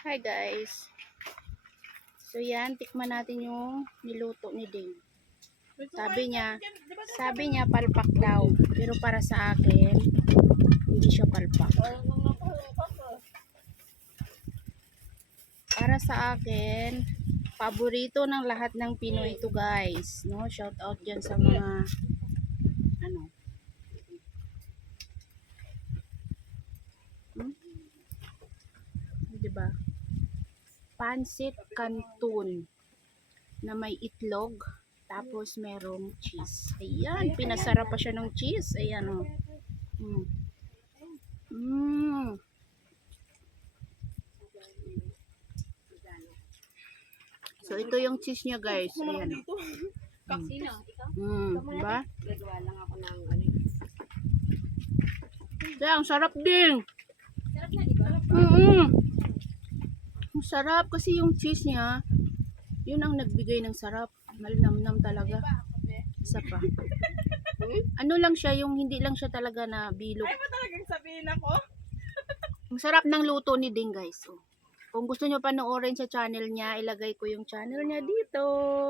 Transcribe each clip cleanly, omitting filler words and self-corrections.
Hi guys. So yan, tikman natin yung niluto ni Ding. Sabi niya palpak daw. Pero para sa akin, hindi siya palpak. Para sa akin, paborito ng lahat ng Pinoy ito guys. No, shout out dyan sa mga ano. Diba? Pansit Canton na may itlog tapos merong cheese. Ayan, pinasarap pa siya ng cheese. Ayan oh. So ito yung cheese niya guys. Ayan. Diba? Gagawa lang ako ng ano. Kaya ang sarap din. Sarap na, di ba? Ang sarap kasi yung cheese niya, yun ang nagbigay ng sarap. Malinamnam talaga. Isa pa. Ano lang siya, yung hindi lang siya talaga na bilog. Ay, ba talagang sabihin ako? Ang sarap ng luto ni Ding guys. Oh. Kung gusto nyo panoorin sa channel niya, ilagay ko yung channel niya dito.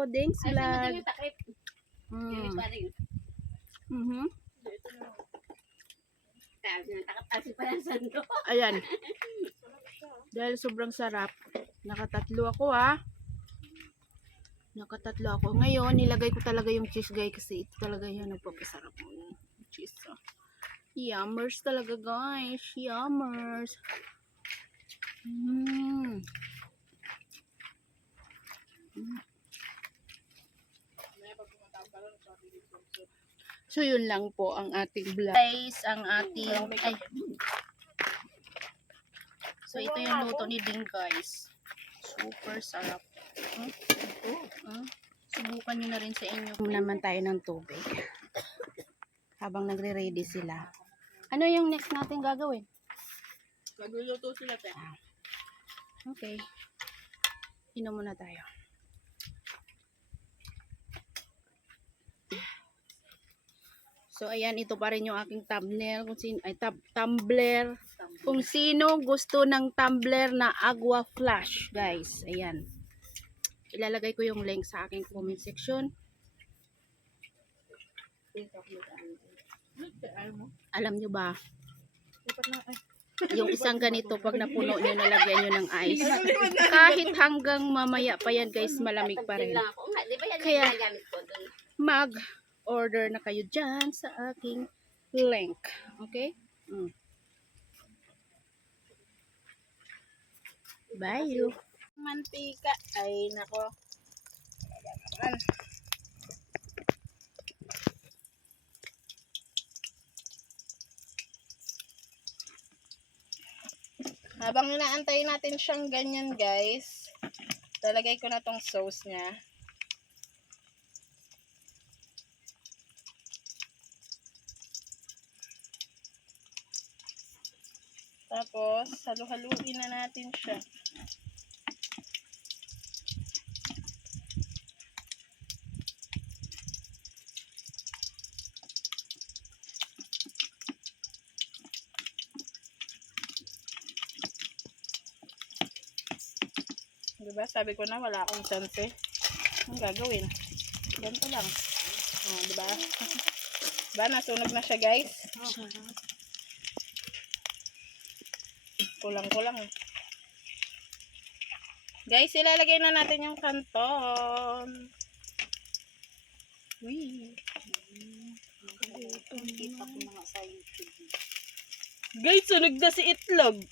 Ding's Ay, saan natin Vlog. yung takip? Yung pa rin. Takip pa yung sando. Ayan. Dahil sobrang sarap. Nakatatlo ako ha. Nakatatlo ako. Ngayon, nilagay ko talaga yung cheese guys kasi ito talaga yung nagpapasarap mo. Cheese. Oh. Yummers talaga guys. Yummers. So yun lang po ang ating vlog. Guys, ang ating So ito yung luto ni Ding guys. Super sarap. Subukan nyo na rin sa inyo. Naman tayo ng tubig. Habang nagre-ready sila. Ano yung next natin gagawin? Magluluto sila tayo. Okay. Inom muna tayo. So ayan, ito pa rin yung aking thumbnail. Kung sino, tumbler. Kung sino gusto ng tumbler na Agua Flash, guys. Ayan. Ilalagay ko yung link sa aking comment section. Alam nyo ba? Yung isang ganito, pag napuno nyo, nalagyan nyo ng ice. Kahit hanggang mamaya pa yan, guys, malamig pa rin. Kaya, mag-order na kayo dyan sa aking link. Okay? Bye. Mantika. Ay, nako. Habang inaantay natin siyang ganyan guys, lalagay ko na tong sauce niya. Tapos, halu-haluin na natin siya. Diba? Sabi ko na wala akong chance eh. Ang gagawin? Ganito lang. Oh, diba? Diba? Nasunog na siya guys. Kulang-kulang eh. Guys, ilalagay na natin yung kanton. Uy. Guys, sunog na si itlog.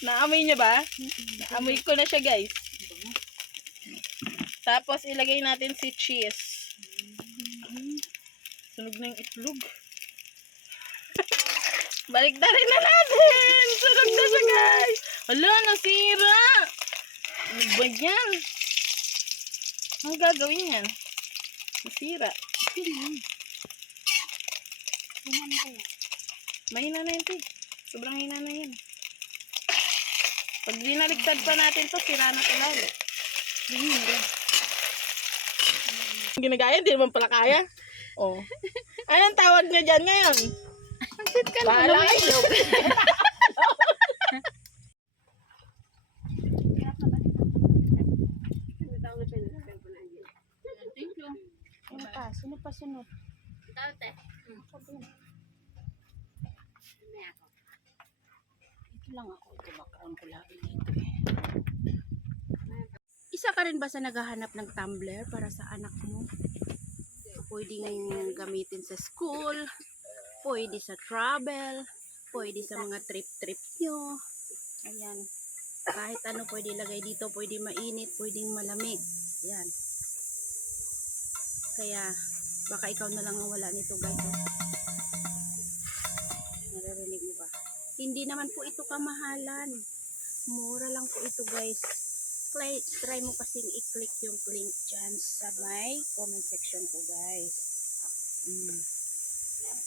Naamoy niya ba? Naamoy ko na siya guys. Tapos ilagay natin si cheese. Sunog na yung itlog. Balik na rin na natin. Sunog na siya guys. Hala, nasira. Ano ba yan? Ang gagawin yan? Nasira. Mahina na yun eh. Sobrang hina na yun. Pag dinaligtad pa natin to, sira na ito lalo. Ginagaya, hindi naman pala kaya. Oh. Anong tawag niya dyan ngayon? Pansit ka Bahala na. kayo. pa? Sino pa sunod? Ikaw, te. Ako din. May ako. Ito lang ako. Ito background ko lagi dito eh. Isa ka rin ba sa naghahanap ng tumbler para sa anak mo? Pwedeng gamitin sa school, pwede sa travel, pwede sa mga trip-trip nyo. Ayan. Kahit ano pwede ilagay dito, pwede mainit, pwedeng malamig. Ayan. Kaya, baka ikaw na lang ang wala nito guys. Oh. Naririnig mo ba? Hindi naman po ito kamahalan. Mura lang po ito guys. Try mo kasing i-click yung link dyan sa my comment section ko guys.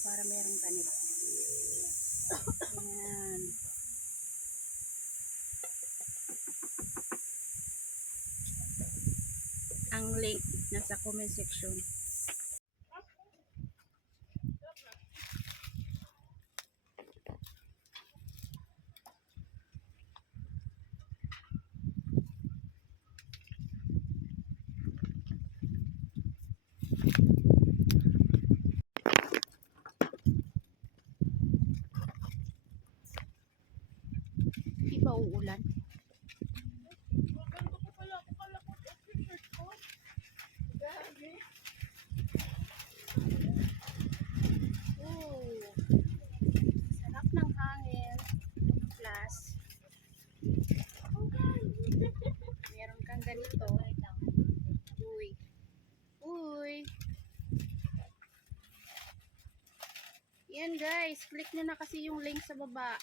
Para meron ka nito. Ayan. Ang link nasa comment section. Di ba uulan? Oh, sarap ng hangin. Plus, meron kang ganito. Uy. Uy. Yan guys, click nyo na kasi yung link sa baba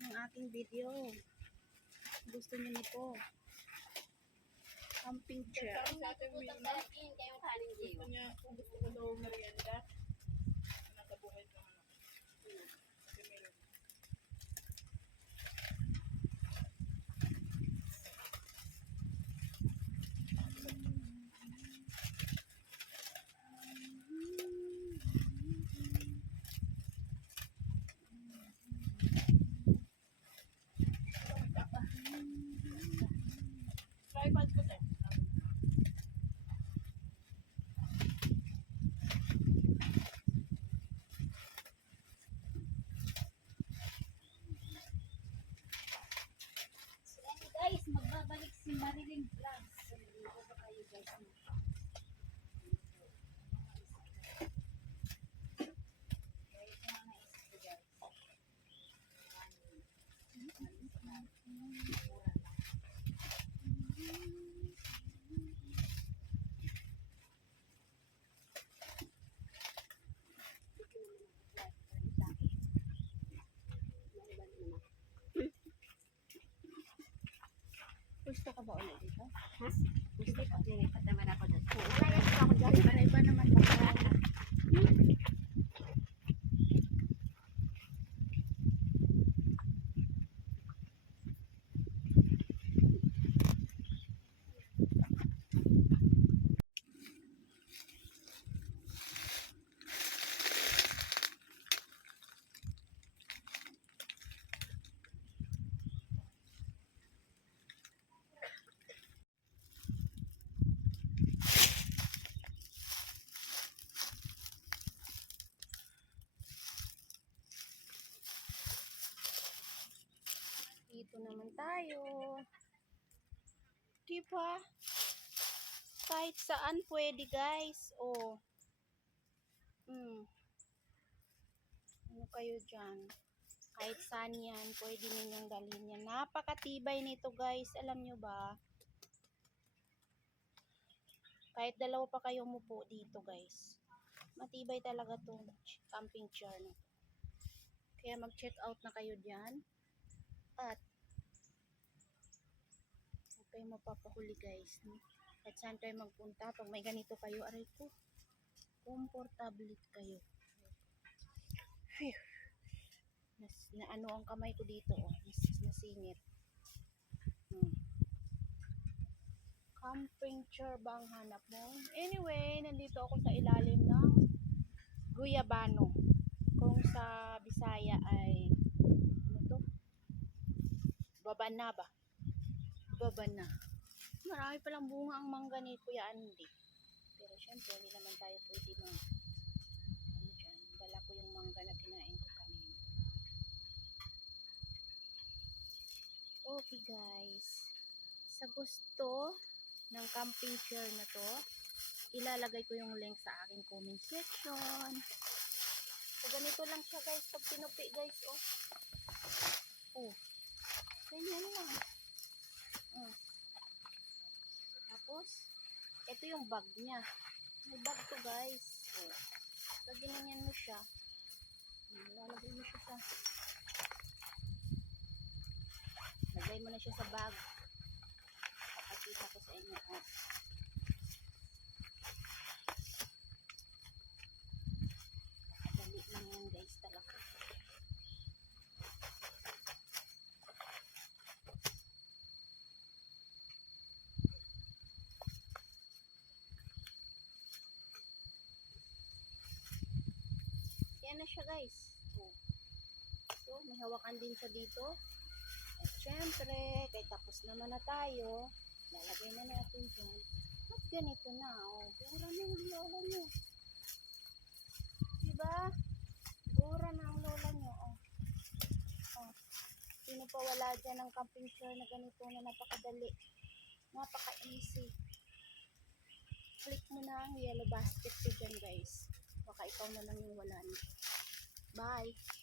ng aking video. Gusto nyo nito. Camping chair. Putang talakin kayong kanin Gio. Gusto ko daw merienda. Nakabuhay ka man ako. Tripod ko din. Guys, magbabalik si Marilyn Vlogs. Dito ba kayo guys? Gusto ka ba ulit dito? Ha? Gusto ko din pataman ako doon. Layas pa ako dyan. Iba naman ba? Dito naman tayo. Diba? Kahit saan pwede guys. Oh. Ano kayo dyan? Kahit saan yan, pwede ninyong dalhin yan. Napakatibay nito guys. Alam nyo ba? Kahit dalawa pa kayo umupo dito guys. Matibay talaga to camping chair na. Kaya mag-check out na kayo dyan. At huwag kayo mapapahuli guys. No? At saan kayo magpunta, pag may ganito kayo, aray ko, komportable kayo. Phew. Na ano ang kamay ko dito, oh. Nasingit. Camping chair ba ang hanap mo? Anyway, nandito ako sa ilalim ng Guyabano. Kung sa Bisaya ay ano to? Babana ba? Babana. Marami palang bunga ang mangga ni Kuya Andy. Pero syempre, hindi naman tayo pwede ano dyan, dala ko yung mangga na kinain ko kanina. Okay guys, sa gusto ng camping chair na to, ilalagay ko yung link sa aking comment section. So ganito lang siya guys, pag pinupi guys, oh, ganyan lang. Tapos, ito yung bag niya. May bag to guys. So ginanyan mo siya. Lalagay mo siya sa, lagay mo na siya sa bag. Papakita ko sa inyo. Dali lang yan guys talaga. Yan na siya guys. So may hawakan din siya dito. At syempre, kay tapos naman na tayo, lalagay na natin dyan. At ganito na, bura na yung lola nyo. Diba? Bura na ang lola nyo, Sino pa wala dyan ng camping chair na ganito na napakadali. Napaka-easy. Click mo na ang yellow basket ko dyan guys. Baka ikaw na lang yung wala nyo. Bye!